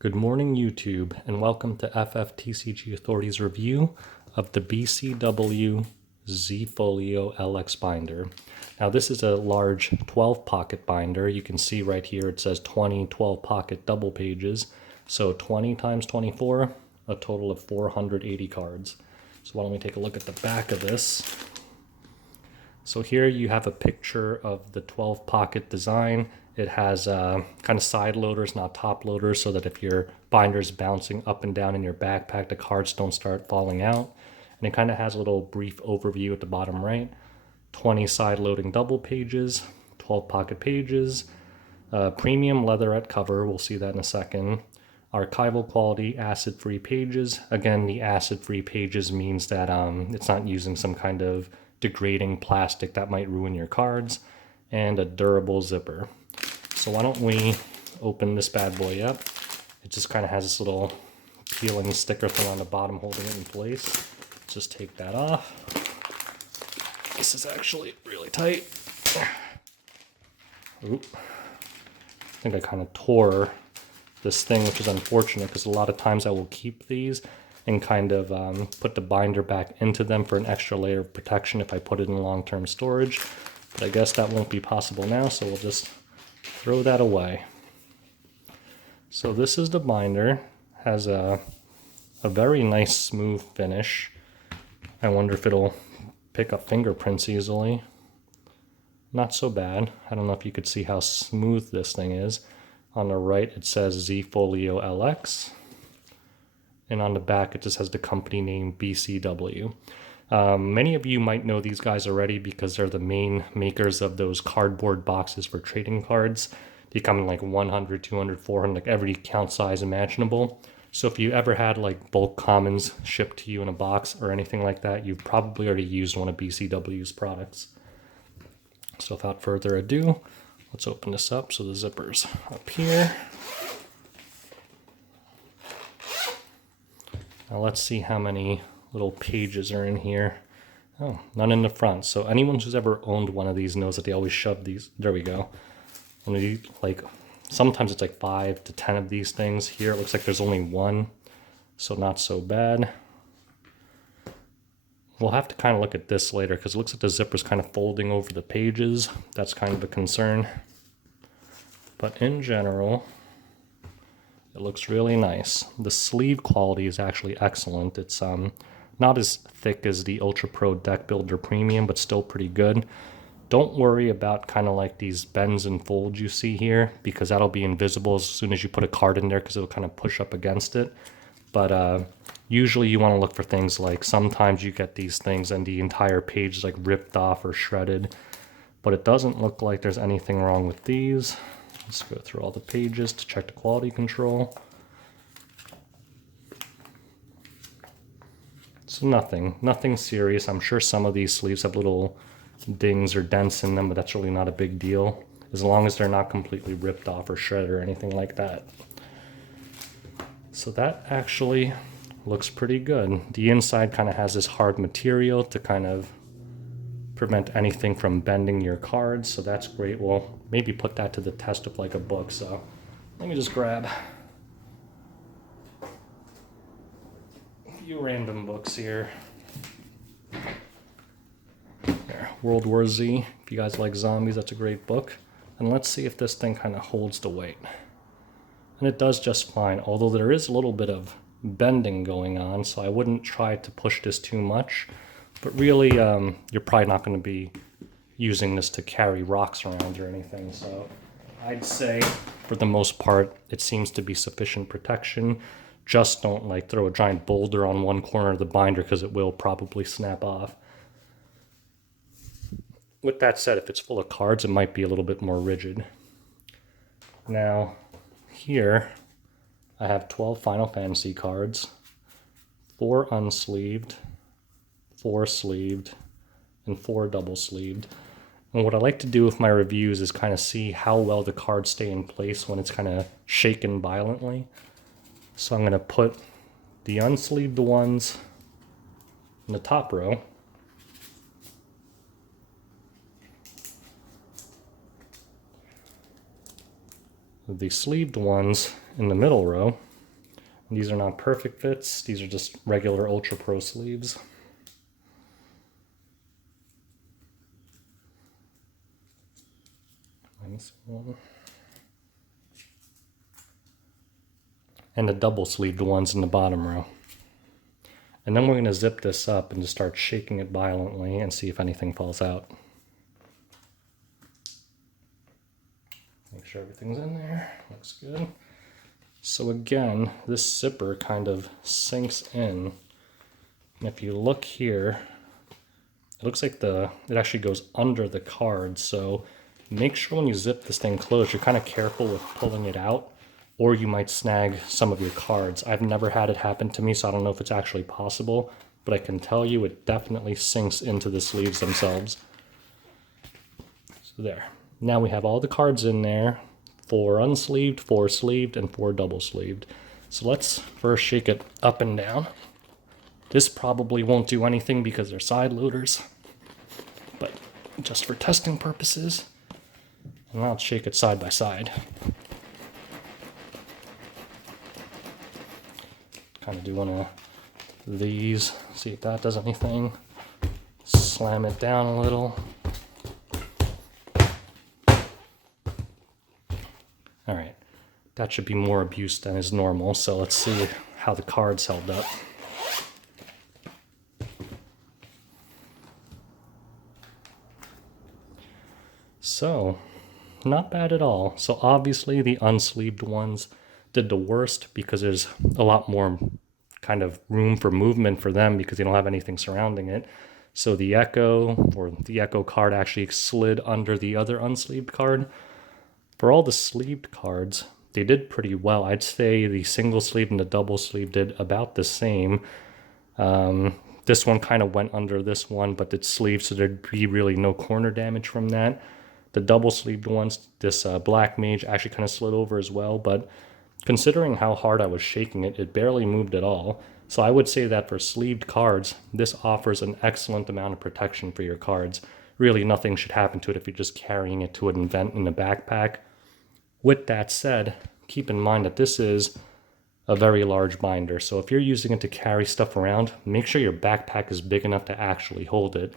Good morning, YouTube, and welcome to FFTCG Authority's review of the BCW Z Folio LX binder. Now, this is a large 12-pocket binder. You can see right here it says 20 12-pocket double pages. So 20 times 24, a total of 480 cards. So why don't we take a look at the back of this. So here you have a picture of the 12-pocket design. It has kind of side loaders, not top loaders, so that if your binder is bouncing up and down in your backpack, the cards don't start falling out. And it kind of has a little brief overview at the bottom right. 20 side loading double pages, 12 pocket pages, premium leatherette cover, we'll see that in a second. Archival quality acid-free pages. Again, the acid-free pages means that it's not using some kind of degrading plastic that might ruin your cards, and a durable zipper. So why don't we open this bad boy up. It just kind of has this little peeling sticker thing on the bottom holding it in place. Just take that off. This is actually really tight. Oop. I think I kind of tore this thing, which is unfortunate because a lot of times I will keep these and kind of put the binder back into them for an extra layer of protection if I put it in long-term storage. But I guess that won't be possible now, so we'll just throw that away. So this is the binder. Has a very nice smooth finish. I wonder if it'll pick up fingerprints easily. Not so bad. I don't know if you could see how smooth this thing is. On the right it says Z Folio LX. And on the back it just has the company name BCW. Many of you might know these guys already because they're the main makers of those cardboard boxes for trading cards. They come in like 100, 200, 400, like every count size imaginable. So if you ever had like bulk commons shipped to you in a box or anything like that, you've probably already used one of BCW's products. So without further ado, let's open this up. So the zipper's up here. Now let's see how many little pages are in here. Oh, none in the front. So anyone who's ever owned one of these knows that they always shove these. There we go. Only like sometimes it's like 5 to 10 of these things. Here it looks like there's only one, so not so bad. We'll have to kind of look at this later because it looks like the zipper's kind of folding over the pages. That's kind of a concern. But in general, it looks really nice. The sleeve quality is actually excellent. It's not as thick as the Ultra Pro Deck Builder Premium, but still pretty good. Don't worry about kind of like these bends and folds you see here, because that'll be invisible as soon as you put a card in there because it'll kind of push up against it. But usually you want to look for things like sometimes you get these things and the entire page is like ripped off or shredded. But it doesn't look like there's anything wrong with these. Let's go through all the pages to check the quality control. So nothing serious. I'm sure some of these sleeves have little dings or dents in them, but that's really not a big deal as long as they're not completely ripped off or shredded or anything like that. So that actually looks pretty good. The inside kind of has this hard material to kind of prevent anything from bending your cards, so that's great. We'll maybe put that to the test with like a book. So let me just grab a few random books here. There, World War Z. If you guys like zombies, that's a great book. And let's see if this thing kind of holds the weight. And it does just fine, although there is a little bit of bending going on, so I wouldn't try to push this too much. But really, you're probably not going to be using this to carry rocks around or anything. So I'd say, for the most part, it seems to be sufficient protection. Just don't like throw a giant boulder on one corner of the binder because it will probably snap off. With that said, if it's full of cards, it might be a little bit more rigid. Now, here I have 12 Final Fantasy cards, 4 unsleeved, 4 sleeved, and 4 double sleeved. And what I like to do with my reviews is kind of see how well the cards stay in place when it's kind of shaken violently. So I'm going to put the unsleeved ones in the top row. The sleeved ones in the middle row. These are not perfect fits. These are just regular Ultra Pro sleeves. -1. And the double sleeved ones in the bottom row. And then we're going to zip this up and just start shaking it violently and see if anything falls out. Make sure everything's in there. Looks good. So again, this zipper kind of sinks in. And if you look here, it looks like it actually goes under the card. So make sure when you zip this thing closed, you're kind of careful with pulling it out, or you might snag some of your cards. I've never had it happen to me, so I don't know if it's actually possible, but I can tell you it definitely sinks into the sleeves themselves. So there. Now we have all the cards in there, 4 unsleeved, 4 sleeved, and 4 double sleeved. So let's first shake it up and down. This probably won't do anything because they're side loaders, but just for testing purposes, and I'll shake it side by side. Kind of do one of these, see if that does anything. Slam it down a little. All right, that should be more abuse than is normal, so let's see how the cards held up. So, not bad at all. So obviously the unsleeved ones did the worst because there's a lot more kind of room for movement for them because they don't have anything surrounding it. So the Echo card actually slid under the other unsleeved card. For all the sleeved cards, they did pretty well. I'd say the single sleeve and the double sleeve did about the same. This one kind of went under this one, but it's sleeved, so there'd be really no corner damage from that. The double sleeved ones, this Black Mage actually kind of slid over as well, but considering how hard I was shaking it, it barely moved at all. So I would say that for sleeved cards, this offers an excellent amount of protection for your cards. Really nothing should happen to it if you're just carrying it to an event in a backpack. With that said, keep in mind that this is a very large binder. So if you're using it to carry stuff around, make sure your backpack is big enough to actually hold it.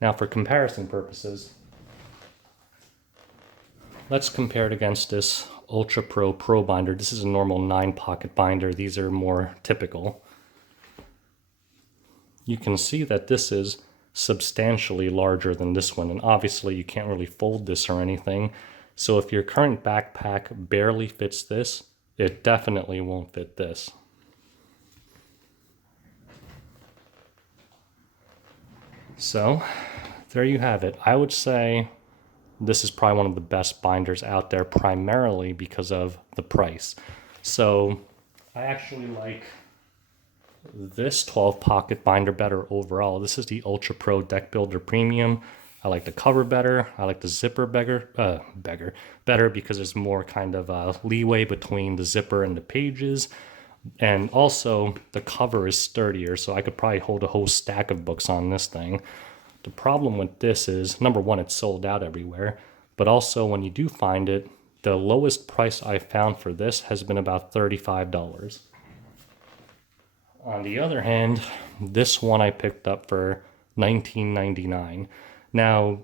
Now for comparison purposes, let's compare it against this Ultra Pro binder. This is a normal 9-pocket binder. These are more typical. You can see that this is substantially larger than this one, and obviously you can't really fold this or anything. So if your current backpack barely fits this, it definitely won't fit this. So there you have it. I would say this is probably one of the best binders out there, primarily because of the price. So I actually like this 12-pocket binder better overall. This is the Ultra Pro Deck Builder Premium. I like the cover better. I like the zipper better because there's more kind of leeway between the zipper and the pages. And also the cover is sturdier, so I could probably hold a whole stack of books on this thing. The problem with this is, number one, it's sold out everywhere, but also when you do find it, the lowest price I found for this has been about $35. On the other hand, this one I picked up for $19.99. Now,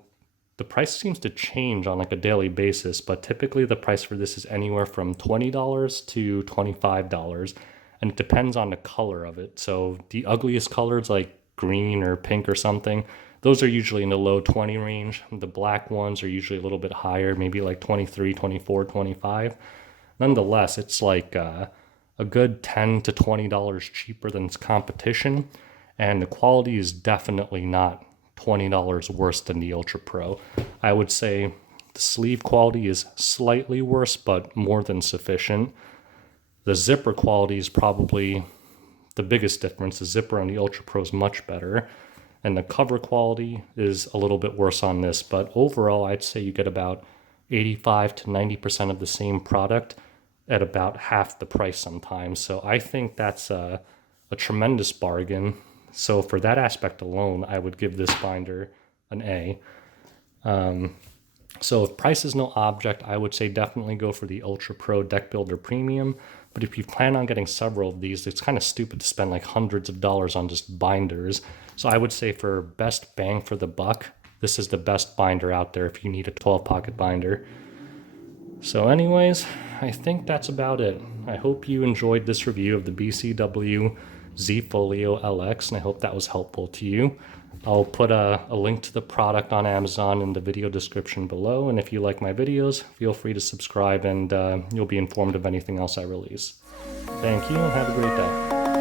the price seems to change on like a daily basis, but typically the price for this is anywhere from $20 to $25, and it depends on the color of it. So the ugliest colors like green or pink or something, those are usually in the low 20 range. The black ones are usually a little bit higher, maybe like 23, 24, 25. Nonetheless, it's like a good $10 to $20 cheaper than its competition, and the quality is definitely not $20 worse than the Ultra Pro. I would say the sleeve quality is slightly worse, but more than sufficient. The zipper quality is probably the biggest difference. The zipper on the Ultra Pro is much better, and the cover quality is a little bit worse on this, but overall I'd say you get about 85 to 90% of the same product at about half the price sometimes. So I think that's a tremendous bargain. So for that aspect alone, I would give this binder an A. So if price is no object, I would say definitely go for the Ultra Pro Deck Builder Premium. But if you plan on getting several of these, it's kind of stupid to spend like hundreds of dollars on just binders. So I would say for best bang for the buck, this is the best binder out there if you need a 12 pocket binder. So anyways, I think that's about it. I hope you enjoyed this review of the BCW Z Folio LX, and I hope that was helpful to you. I'll put a link to the product on Amazon in the video description below, and if you like my videos, feel free to subscribe and you'll be informed of anything else I release. Thank you and have a great day.